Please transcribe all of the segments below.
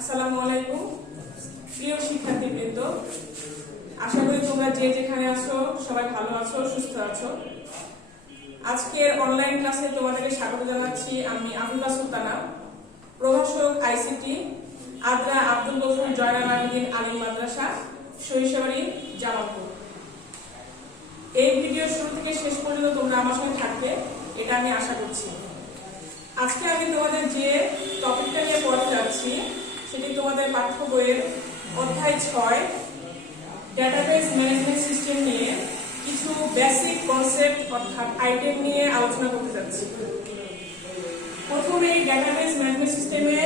আসসালামু আলাইকুম প্রিয় শিক্ষার্থীবৃন্দ, আশা করি তোমরা যে যেখানে আছো সবাই ভালো আছো, সুস্থ আছো। আজকের অনলাইন ক্লাসে তোমাদেরকে স্বাগত জানাচ্ছি। আমি আবুল্লাহ সুলতানা, প্রভাষক আইসিটি, আদ্রা আব্দুল গফুর জয়নাল আবেদীন আলিম মাদ্রাসা, সরিষাবাড়ি, জামালপুর। এই ভিডিও শুরু থেকে শেষ পর্যন্ত তোমরা আমার সঙ্গে থাকবে, এটা আমি আশা করছি। আজকে আমি তোমাদের যে টপিকটা নিয়ে পড়তে যাচ্ছি সেটি তোমাদের পাঠ্য বইয়ের অধ্যায় 6 ডেটাবেস ম্যানেজমেন্ট সিস্টেম নিয়ে কিছু বেসিক কনসেপ্ট অর্থাৎ আইটেম নিয়ে আলোচনা করতে যাচ্ছি। প্রথমে ডেটাবেস ম্যানেজমেন্ট সিস্টেমে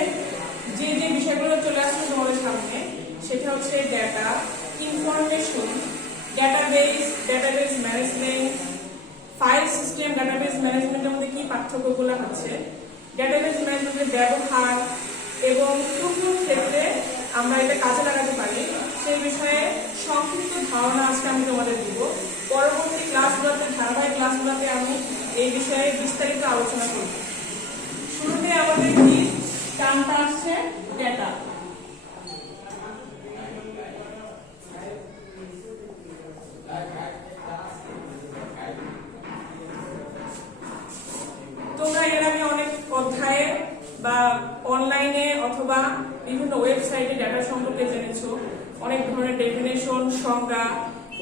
যে যে বিষয়গুলো চলে আসছে তোমাদের সামনে সেটা হচ্ছে data, information, database management, file system. Database ম্যানেজমেন্টের মধ্যে কি পার্থক্যগুলো হচ্ছে, ডেটাবেস ম্যানেজমেন্টের ব্যবহার এবং কোন কোন ক্ষেত্রে আমরা এটা কাজে লাগাতে পারি সেই বিষয়ে সংক্ষিপ্ত ধারণা আজকে আমি তোমাদের দিব। পরবর্তী ক্লাসগুলোতে, ধারাবাহিক ক্লাসগুলোতে আমি এই বিষয়ে বিস্তারিত আলোচনা করব। শুরুতে আমাদের কি টার্মটা আসছে ডেটা। তোমরা এর আগে অনেক অধ্যায়ে বা অনলাইনে অথবা বিভিন্ন ওয়েবসাইটে ডেটা সম্পর্কে জেনেছো, অনেক ধরনের ডেফিনেশন, সংজ্ঞা,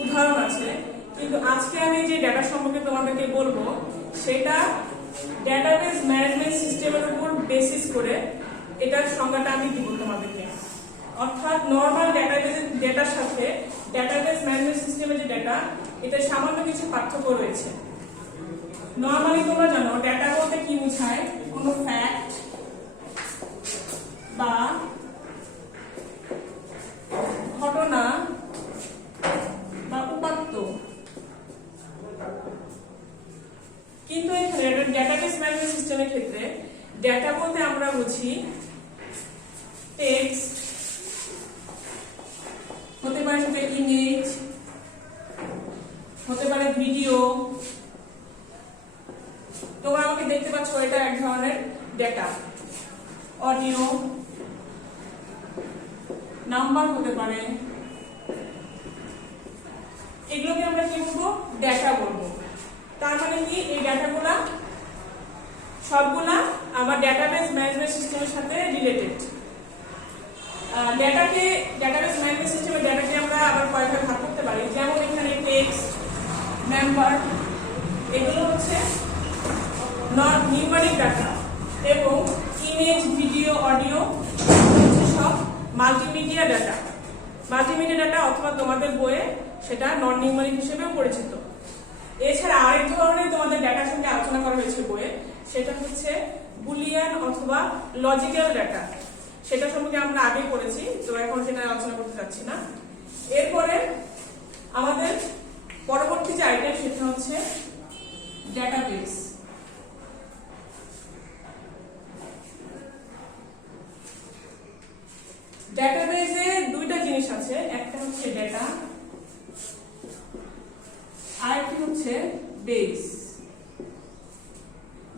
উদাহরণ আছে। কিন্তু আজকে আমি যে ডেটা সম্পর্কে তোমাদেরকে বলবো সেটা ডেটাবেস ম্যানেজমেন্ট সিস্টেমের উপর বেসিস করে এটার সংজ্ঞাটা আমি দিব তোমাদেরকে। অর্থাৎ নর্মাল ডেটার সাথে ডেটাবেস ম্যানেজমেন্ট সিস্টেমের যে ডেটা, এটা সামান্য কিছু পার্থক্য রয়েছে। নর্মালি তোমরা জানো ডেটা বলতে কি বোঝায়, কোনো ফ্যাক্ট বা ঘটনা বা উপাত্ত। কিন্তু এখানে ডেটাবেস ম্যানেজমেন্ট সিস্টেমের ক্ষেত্রে ডেটা বলতে আমরা বুঝি টেক্সট, হতে পারে সেটা ইমেজ, হতে পারে ভিডিও। তোমরা আমাকে দেখতে পাচ্ছ, এটা এক ধরনের ডেটা। অডিও, নাম্বার হতে পারে, এগুলোকে আমরা কি বলবো, ডেটা বলবো। তার মানে কি এই ডেটাগুলা সবগুলা আমার ডেটাবেস ম্যানেজমেন্ট সিস্টেমের সাথে রিলেটেড। ডেটাবেস ম্যানেজমেন্ট সিস্টেমের ডেটাকে আমরা আবার কয়েকটা ভাগ করতে পারি। যেমন এখানে টেক্সট, নাম্বার, এগুলো হচ্ছে নিউমেরিক ডাটা, এবং ইমেজ, ভিডিও, অডিও হচ্ছে সব মাল্টিমিডিয়া ডাটা। মাল্টিমিডিয়া ডাটা অথবা তোমাদের বইয়ে সেটা নন নিউমেরিক হিসেবেও পরিচিত। এছাড়া আরেক ধরনের তোমাদের ডাটার সঙ্গে আলোচনা করা হয়েছে বইয়ে, সেটা হচ্ছে বুলিয়ান অথবা লজিক্যাল ডাটা। সেটা সম্পর্কে আমরা আগে পড়েছি, তো এখন সেটা আলোচনা করতে যাচ্ছি না। এরপরে আমাদের পরবর্তী যে আইটেম সেটা হচ্ছে ডেটাবেস। ডেটাবেসে দুইটা জিনিস আছে, একটা হচ্ছে ডেটা, আরেকটি হচ্ছে বেস।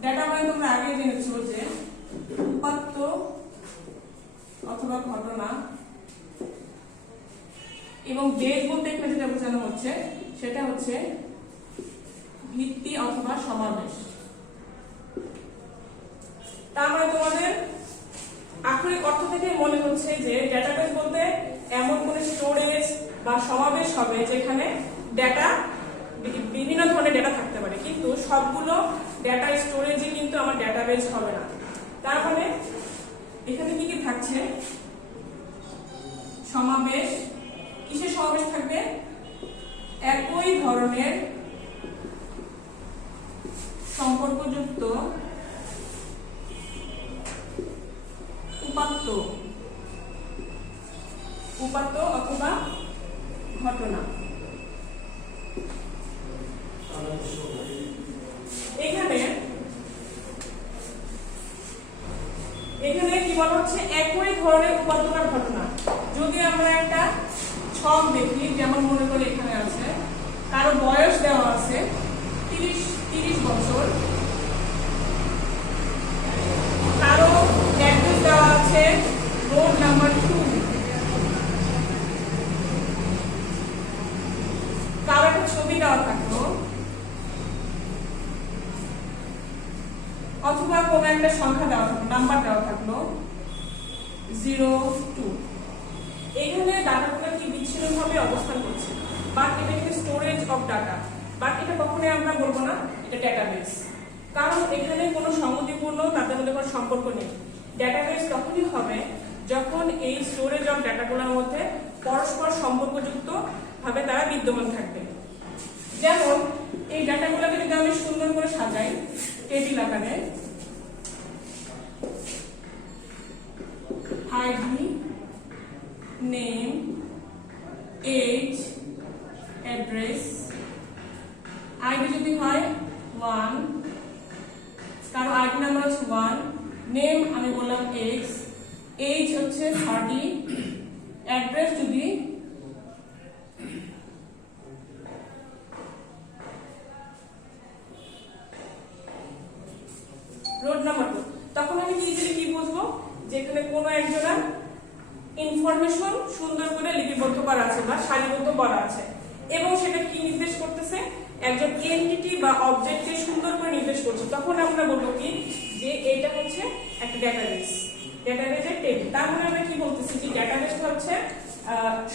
ডেটা মানে তোমরা আগে জেনেছো যে উপাত্ত অথবা ঘটনা, এবং বেস বলতে এখানে যেটা বোঝানো হচ্ছে সেটা হচ্ছে ভিত্তি অথবা সমাবেশ। তার মানে তোমাদের আক্ষরিক অর্থ থেকে মনে হচ্ছে যে ডেটাবেস বলতে এমন কোন স্টোরেজ বা সমাবেশ হবে যেখানে ডেটা, বিভিন্ন ধরনের ডেটা থাকতে পারে, কিন্তু সবগুলো ডেটা স্টোরেজে কিন্তু আমার ডেটাবেস হবে না। তার মানে এখানে কি কি থাকছে, সমাবেশ। কিসের সমাবেশ থাকবে, একই ধরনের সম্পর্কযুক্ত উপাত্ত অথবা ঘটনা। এখানে কি বলা হচ্ছে, একই ধরনের উপাত্ত বা ঘটনা। যদি আমরা একটা ছক দেখি, যেমন মনে করে এখানে আছে কারো বয়স দেওয়া আছে 30 বছর, কারো অ্যাড্রেস দেওয়া আছে, রোড নাম্বার এখানে সংখ্যা দেওয়া থাকলো, নাম্বার দেওয়া থাকলো 0 2। এখানে ডাটাগুলো কি বিচ্ছিন্নভাবে অবস্থান করছে, বাট এটা কিন্তু স্টোরেজ অফ ডাটা, বাট এটা কখনোই আমরা বলবো না এটা ডেটাবেস, কারণ এখানে কোনো সংগতিপূর্ণ তাদের মধ্যে কোনো সম্পর্ক নেই। ডেটাবেস তখনই হবে যখন এই স্টোরেজ অফ ডাটাগুলোর মধ্যে পরস্পর সম্পর্কযুক্ত ভাবে তারা বিদ্যমান থাকবে। যেমন এই ডাটাগুলোকে যদি আমি সুন্দর করে সাজাই টেবিল আকারে, ID, name, age, address. ID যদি হয় 1, কারো আইডি নাম্বার হচ্ছে 1, নেম আমি বললাম x, এজ হচ্ছে 30, অ্যাড্রেস যদি রোড নাম্বার 2, তখন আমি কি বুঝবো যে এখানে কোনো একজনের ইনফরমেশন সুন্দর করে লিপিবদ্ধ করা আছে বা সারিবদ্ধ করা আছে, এবং সেটা কি নির্দেশ করতেছে, একজন এন্টিটি বা অবজেক্টকে সুন্দর করে নির্দেশ করছে। তখন আমরা বলবো কি যে এটা হচ্ছে একটা ডেটাবেস, ডেটাবেসের টেবিল। তার মানে আমরা কি বলতেছি যে ডেটাবেসটা হচ্ছে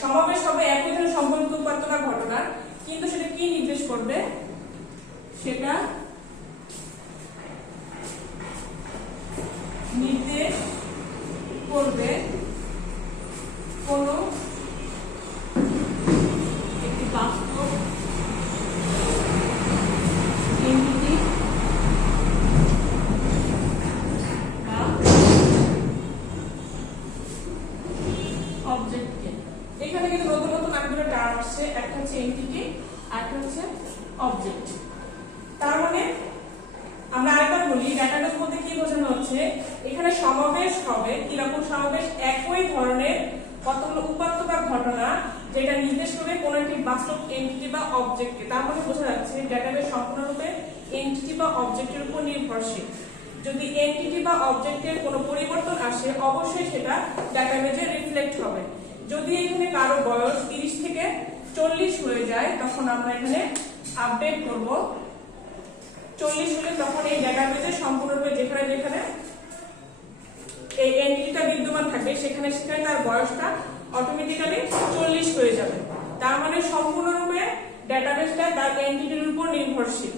সমাবেশ হবে একই ধরনের সম্পর্কিত উপাত্ত বা ঘটনা, কিন্তু সেটা কি নির্দেশ করবে, সেটা নির্দেশ করবে কোনো একটি বাস্তব এন্টিটি বা অবজেক্টকে। এখানে কিন্তু নতুন নতুন আরেকগুলো টার্ম আসছে, একটা হচ্ছে এন্টিটি আর একটা হচ্ছে অবজেক্ট। তার মানে আমরা আরেকবার বলি, ডেটাবেস বলতে কি বোঝানো হচ্ছে, এখানে সমাবেশ হবে, কিরকম সমাবেশ, একই ধরনের কতগুলো উপাত্ত বা ঘটনা যেটা নির্দেশ করবে কোন একটি বাস্তব এন্টিটি বা অবজেক্টকে। তার মানে বোঝা যাচ্ছে ডেটাবেস সম্পূর্ণরূপে এন্টিটি বা অবজেক্টের উপর নির্ভরশীল। যদি এন্টিটি বা অবজেক্টের কোনো পরিবর্তন আসে অবশ্যই সেটা ডেটাবেসে রিফ্লেক্ট হবে। যদি এখানে কারো বয়স 30 থেকে 40 হয়ে যায় তখন আমরা এখানে আপডেট করব 40 হলে, তখন এই ডেটাবেসে সম্পূর্ণরূপে যেখানে যেখানে এই এন্টিটিটা বিদ্যমান থাকবে সেখানে সেখানে তার বয়সটা অটোমেটিক্যালি 40 হয়ে যাবে। তার মানে সম্পূর্ণরূপে ডেটাবেসটা তার এন্টিটির উপর নির্ভরশীল।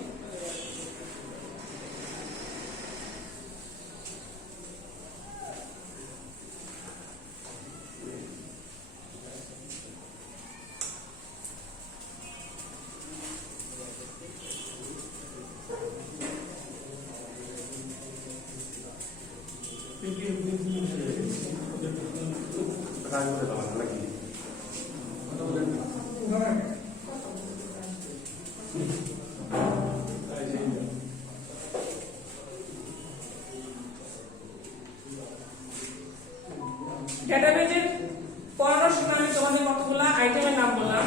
ডেটাবেজের পড়ানোর সময় আমি তোমাদের কতগুলো আইটেমের নাম বললাম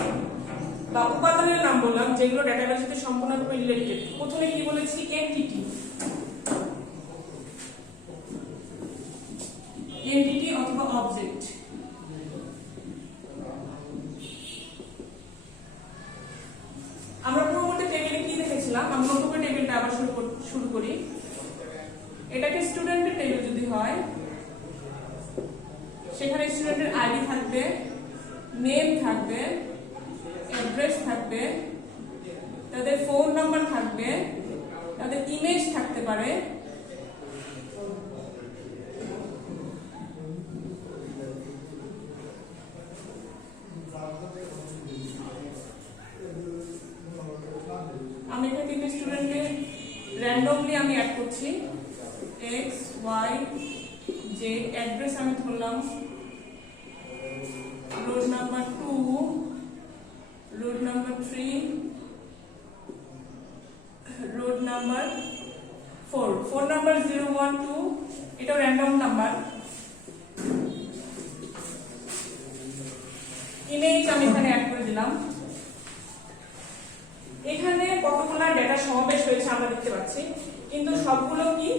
বা উপাদানের নাম বললাম যেগুলো ডেটাবেজের সাথে সম্পূর্ণরূপে রিলেটেড। প্রথমে কি বলেছি, এন্টিটি, এন্টিটি অথবা অবজেক্ট। আমরা পূর্ববর্তী টেবিলে কি দেখেছিলাম, আমরা নতুন টেবিলটা আবার শুরু করি। এটাকে স্টুডেন্টের টেবিল যদি হয় সেখানে স্টুডেন্টের আইডি থাকবে, নেম থাকবে, অ্যাড্রেস থাকবে, তাদের ফোন নাম্বার থাকবে, তাদের ইমেজ থাকতে পারে, আমি এখানে তিনটে স্টুডেন্টকে র্যান্ডমলি আমি অ্যাড করছি, এক্স ওয়াই জে। অ্যাড্রেস আমি ধরলাম road number 2, road number 3, road number 4, phone number 012, এটা র্যান্ডম নাম্বার। ইমেজ আমি এখানে অ্যাড করে দিলাম। এখানে কতগুলো ডেটা সমাবেশ হয়েছে আমরা দেখতে পাচ্ছি, কিন্তু সবগুলো কি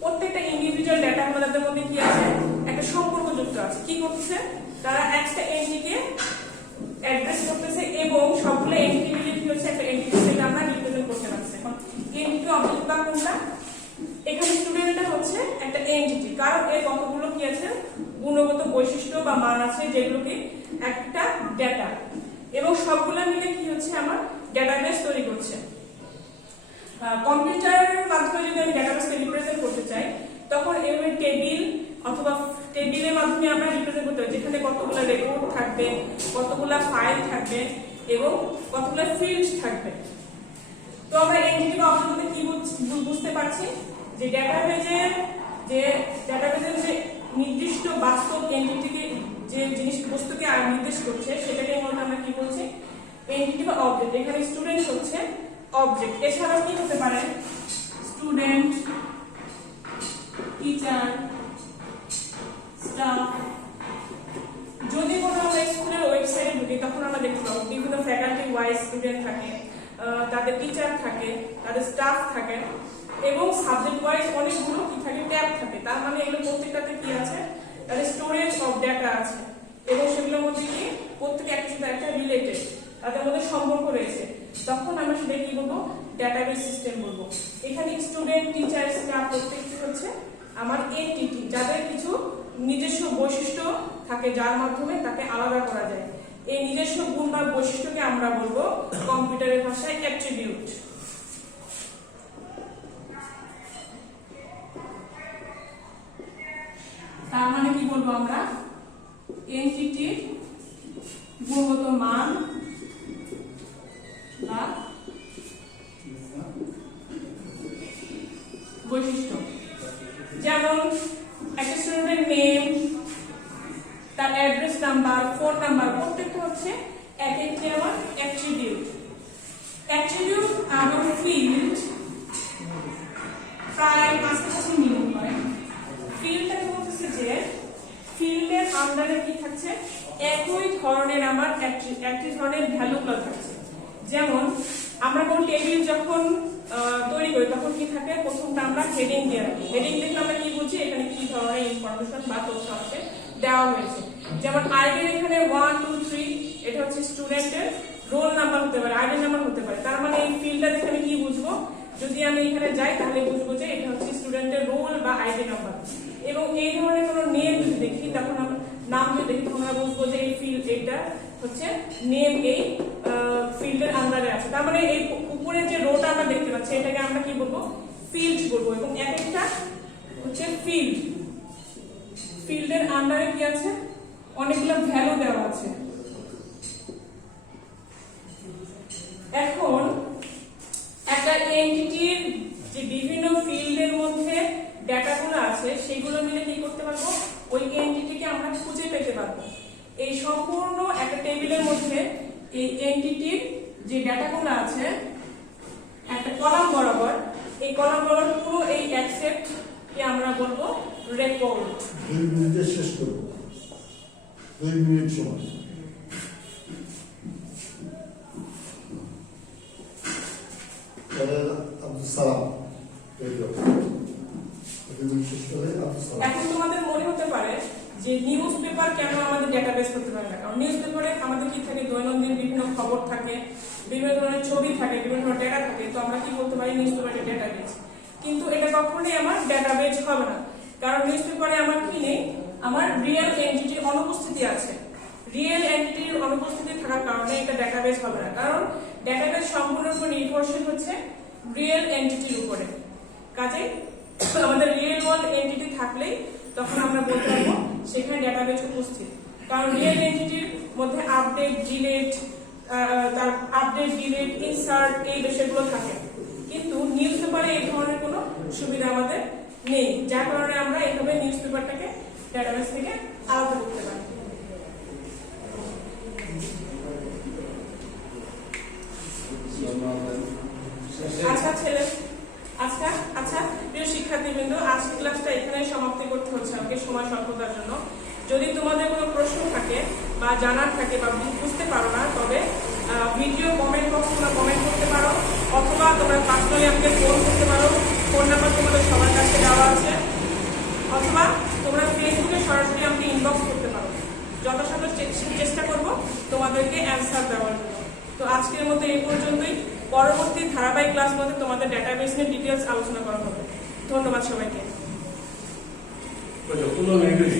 প্রত্যেকটা ইন্ডিভিজুয়াল ডেটা আমাদের মধ্যে কি আছে, একটা সম্পর্ক যুক্ত আছে। কি করতেছে, তারা একটা এন্টিটিকে অ্যাড্রেস করতেছে এবং সবগুলো এন্টিটি মিলে কি হচ্ছে একটা এন্টিটি, সেটা আমরা রিপ্রেজেন্ট করতে পারছি। এখন এন্টিটি অবজেক্ট বা কোনটা, এখানে স্টুডেন্টটা হচ্ছে একটা এন্টিটি, কারণ এর কতগুলো কি আছে গুণগত বৈশিষ্ট্য বা মান আছে যেগুলো কি একটা ডেটা, এবং সবগুলো মিলে কি হচ্ছে আমার ডেটাবেস তৈরি করছে। কম্পিউটারের মাধ্যমে যদি আমি ডেটাবেসকে রিপ্রেজেন্ট করতে চাই তখন এভাবে টেবিল অথবা টেবিলের মাধ্যমে আমরা রিপ্রেজেন্ট করতে পারি, যেখানে কতগুলো রেকর্ড থাকবে, কতগুলো ফাইল থাকবে এবং কতগুলো ফিল্ড থাকবে। তো আমরা এন্টিটি বা অবজেক্ট বলতে কি বুঝতে পারছি, যে ডেটাবেজের যে নির্দিষ্ট বাস্তব এন্টিটিকে, যে জিনিস বস্তুকে নির্দেশ করছে সেটাকে আমরা কি বলছি এন্টিটি বা অবজেক্ট। এখানে স্টুডেন্ট হচ্ছে অবজেক্ট। এছাড়াও কি হতে পারে স্টুডেন্ট, টিচার, স্টাফ। যদি কোনো আমরা স্কুলের ওয়েবসাইটে ঢুকি তখন আমরা দেখতে পাবো বিভিন্ন ফ্যাকাল্টি ওয়াইজ স্টুডেন্ট থাকে, তাদের টিচার থাকে, তাদের স্টাফ থাকে এবং সাবজেক্ট ওয়াইজ অনেকগুলো কি থাকে ট্যাব থাকে। তার মানে এগুলো প্রত্যেকটাতে কি আছে তাদের স্টোরেজ অফ ডেটা আছে এবং সেগুলোর মধ্যে কি প্রত্যেকে একটা সাথে একটা রিলেটেড, তাদের মধ্যে সম্পর্ক রয়েছে। তখন আমরা সেটা কি বলবো ডেটাবেস সিস্টেম বলবো। এখানে স্টুডেন্ট, টিচার, স্টাফ প্রত্যেকটি হচ্ছে আমার এন্টিটি, যাদের কিছু নিজস্ব বৈশিষ্ট্য থাকে যার মাধ্যমে তাকে আলাদা করা যায়। এই নিজস্ব গুণ বা বৈশিষ্ট্যকে আমরা বলবো কম্পিউটারের ভাষায় অ্যাট্রিবিউট। তার মানে কি বলবো আমরা এন্টিটির গুণগত মান বা বৈশিষ্ট্য। যেমন একটা স্টুডেন্টের নেম, তার অ্যাড্রেস নাম্বার, ফোন নাম্বার প্রত্যেকটা হচ্ছে এক একটি আমার অ্যাট্রিবিউট। অ্যাট্রিবিউট এবং ফিল্ড প্রায় কাছাকাছি মিল হয়। ফিল্ডটাকে বলতেছে যে ফিল্ডের আন্ডারে কি থাকছে একই ধরনের আমার একই ধরনের ভ্যালুগুলো থাকছে। যেমন আমরা কোন টেবিল যখন তৈরি করি তখন কি থাকে প্রথমটা আমরা হেডিং দিয়ে রাখি। হেডিং দেখলে আমরা কি বুঝি এখানে কি ধরনের ইনফরমেশন বা তথ্য আমাকে দেওয়া হয়েছে। যেমন আইডি এখানে 1 2 3 এটা হচ্ছে স্টুডেন্টের রোল নাম্বার হতে পারে, আইডি নাম্বার হতে পারে। তার মানে এই ফিল্ডটা দেখে আমি কি বুঝবো, যদি আমি এখানে যাই তাহলে বুঝবো যে এটা হচ্ছে স্টুডেন্টের রোল বা আইডি নাম্বার। এবং এই ধরনের কোনো নেম যদি দেখি তখন আমরা নাম যদি দেখি তখন আমরা বুঝবো যে এই ফিল্ড এটা হচ্ছে নেম এই ফিল্ডের আন্ডারে আছে। তার মানে এই উপরে যে রোটা আমরা দেখতে পাচ্ছি এটাকে আমরা কি বলবো ফিল্ড বলবো। এবং এক একটা হচ্ছে ফিল্ড, ফিল্ডের আন্ডারে কি আছে অনেকগুলো ভ্যালু দেওয়া আছে। এখন একটা এন্টিটির যে বিভিন্ন ফিল্ডের মধ্যে ডেটাগুলো আছে সেগুলো মিলে কি করতে পারবো ওই এন্টিটিকে আমরা খুঁজে পেতে পারবো। এই সম্পূর্ণ একটা টেবিলের মধ্যে এই এন্টিটির যে ডেটাগুলো আছে একটা কলাম বরাবর, এই কলাম বরাবর পুরো এই অ্যাকসেপ্ট কে আমরা বলবো রেকর্ড। 2 মিনিটে শেষ করব, 2 মিনিট সময়। আব্দুল সালাম এখন তোমাদের মনে হতে পারে যে নিউজ পেপার কেন আমাদের ডেটাবেস করতে পারে না, কারণ নিউজ পেপারে আমাদের কি থাকে দৈনন্দিন বিভিন্ন খবর থাকে, বিভিন্ন ধরনের ছবি থাকে, বিভিন্ন ধরনের ডেটা থাকে। তো আমরা কি বলতে পারি নিউজ পেপারের ডেটাবেস, কিন্তু এটা কখনোই আমার ডেটাবেস হবে না। কারণ নিউজ পেপারে আমার কি নেই, আমার রিয়েল এন্টিটির অনুপস্থিতি আছে। রিয়েল এন্টিটির অনুপস্থিতি থাকার কারণে এটা ডেটাবেস হবে না, কারণ ডেটাবেস সম্পূর্ণ নির্ভরশীল হচ্ছে রিয়েল এন্টিটির উপরে। কাজে আমাদের রিয়েল ওয়ার্ল্ড এন্টিটি থাকলেই তখন আমরা বলতে পারবো সেখানে ডেটাবেস উপস্থিত। কারণ রিয়েল এন্টিটির মধ্যে আপডেট, ডিলিট, তার আপডেট, ডিলিট, ইনসার্ট এই বিষয়গুলো থাকে, কিন্তু নিউজ পেপারে এই ধরনের কোনো সুবিধা আমাদের নেই, যার কারণে আমরা এইভাবে নিউজ পেপারটাকে ডেটাবেস থেকে আলাদা করতে পারি। আচ্ছা প্রিয় শিক্ষার্থীবৃন্দ, আজকের ক্লাসটা এখানে সমাপ্তি করতে হচ্ছে আমাকে সময় স্বল্পতার জন্য। যদি তোমাদের কোনো প্রশ্ন থাকে বা জানার থাকে বা বুঝতে পারো না, তবে ভিডিও কমেন্ট বক্সে তোমরা কমেন্ট করতে পারো, অথবা তোমরা পার্সোনালি আমাকে ফোন করতে পারো। ফোন নাম্বার তোমাদের সবার কাছে দেওয়া আছে, অথবা তোমরা ফেসবুকে সরাসরি আমাকে ইনবক্স করতে পারো। যথাসাধ্য চেষ্টা করবো তোমাদেরকে অ্যান্সার দেওয়ার জন্য। তো আজকের মতো এই পর্যন্তই। পরবর্তী ধারাবাহিক ক্লাস মধ্যে তোমাদের ডেটাবেস নিয়ে ডিটেইলস আলোচনা করা হবে। ধন্যবাদ সবাইকে। Pues yo puedo vivir.